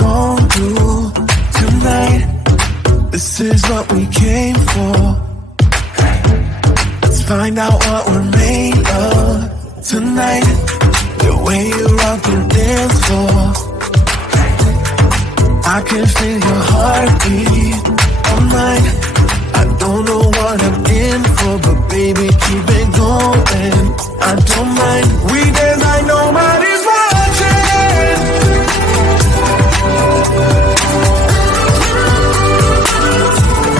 gon' do tonight. This is what we came for. Let's find out what we're made of tonight. The way you rock the dance floor, I can feel your heartbeat all night. I don't know what I'm in for, but baby, keep it going. I don't mind. We dance like nobody's watching.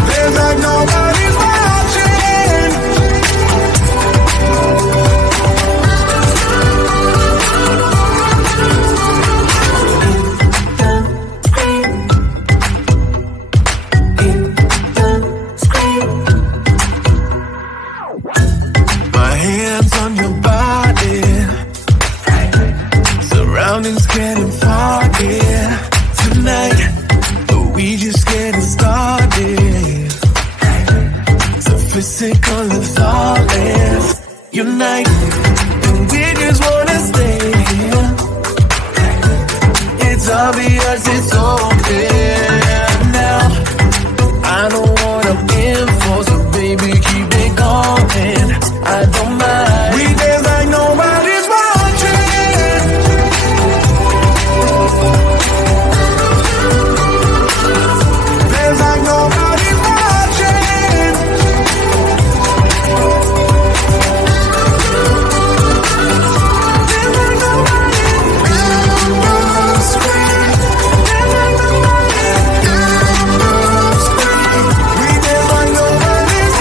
Dance like nobody's watching. My hands on your body, surroundings getting foggy tonight, but we just getting started. Sophistical and flawless unite, and we just wanna stay here. It's obvious, it's open now. I know what I'm in for, so baby, keep it going. I don't mind. We dance like nobody's watching. Dance like nobody's watching. Dance like nobody's scream. Dance like nobody's scream. We dance like nobody's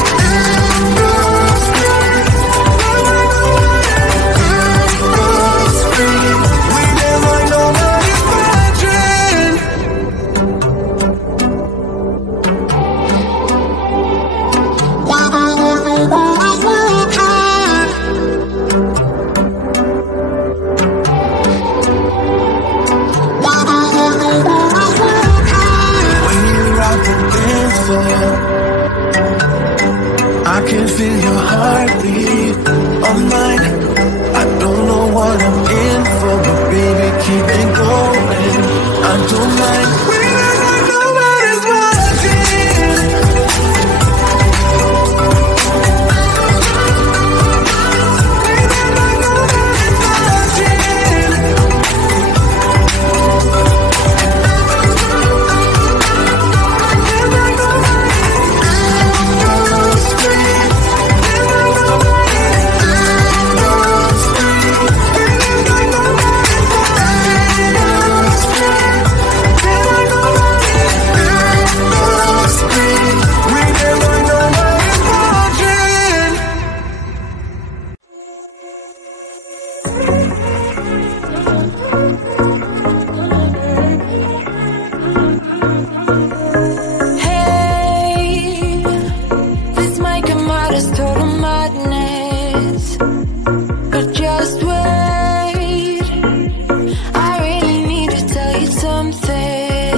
I can feel your heartbeat on mine. I don't know what I'm in for, but baby, keep it going. I don't mind. We dance like nobody's watching. We dance like nobody's watching. Dance like nobody's scream. Dance like nobody's scream. Dance like nobody's scream. Dance like nobody's scream. We dance like nobody's watching. Hey, this might come out as total madness, but just wait. I really need to tell you something.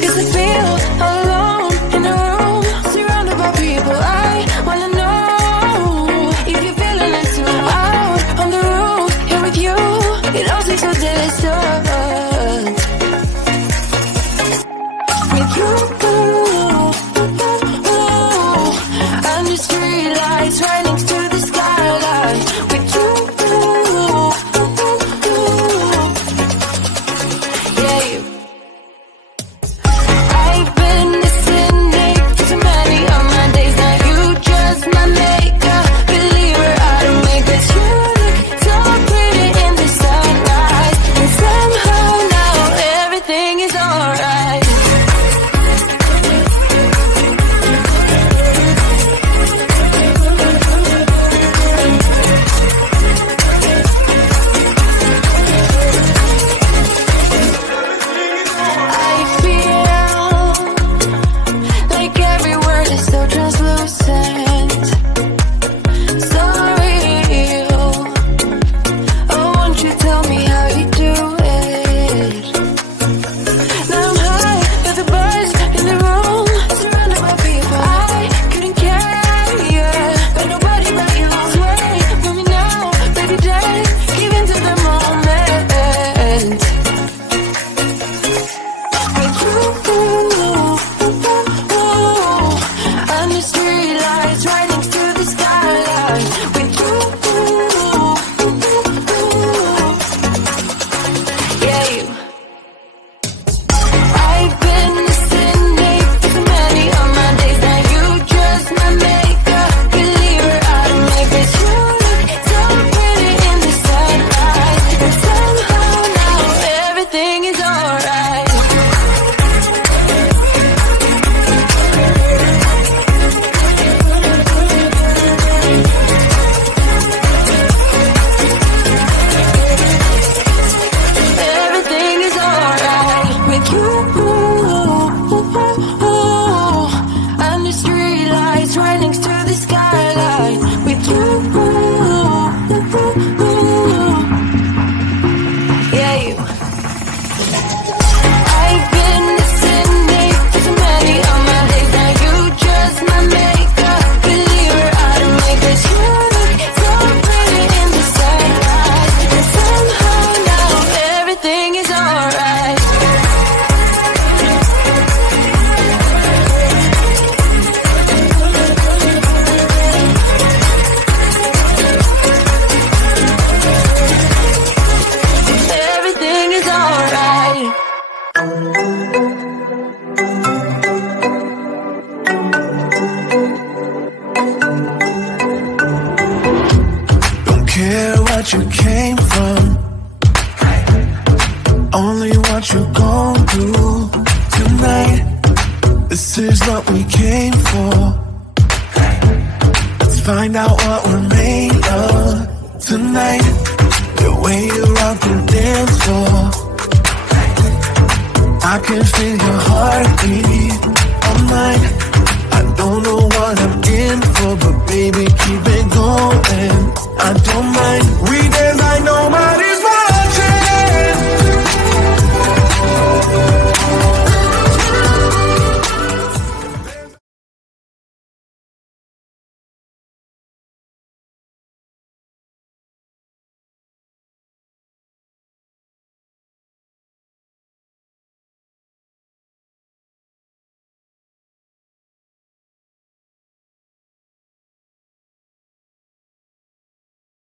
'Cause I feel alone in a room, surrounded by people I wanna know if you're feeling it too. Out on the roof, here with you, it all seems so distant. With you, under streetlights right next to the skyline. With you, yeah. I've been listening to so many of my days. Now you just my makeup believer. I don't make this. You look so pretty in the sunrise, and somehow now everything is alright. with you. And the street lights right next to the skyline with you. Yeah, you. I've been listening to so many of my days. Now you just my makeup believer. I don't make this. You look so pretty in the sunlight, and somehow now everything is alright. Everything is alright. Don't care what you came from, only what you're going through tonight. This is what we came for. Let's find out what we're made of tonight. The way you rock the dance floor, I can feel your heartbeat all night. I don't know what I'm in for, but baby, keep it going. I don't mind. We dance like nobody's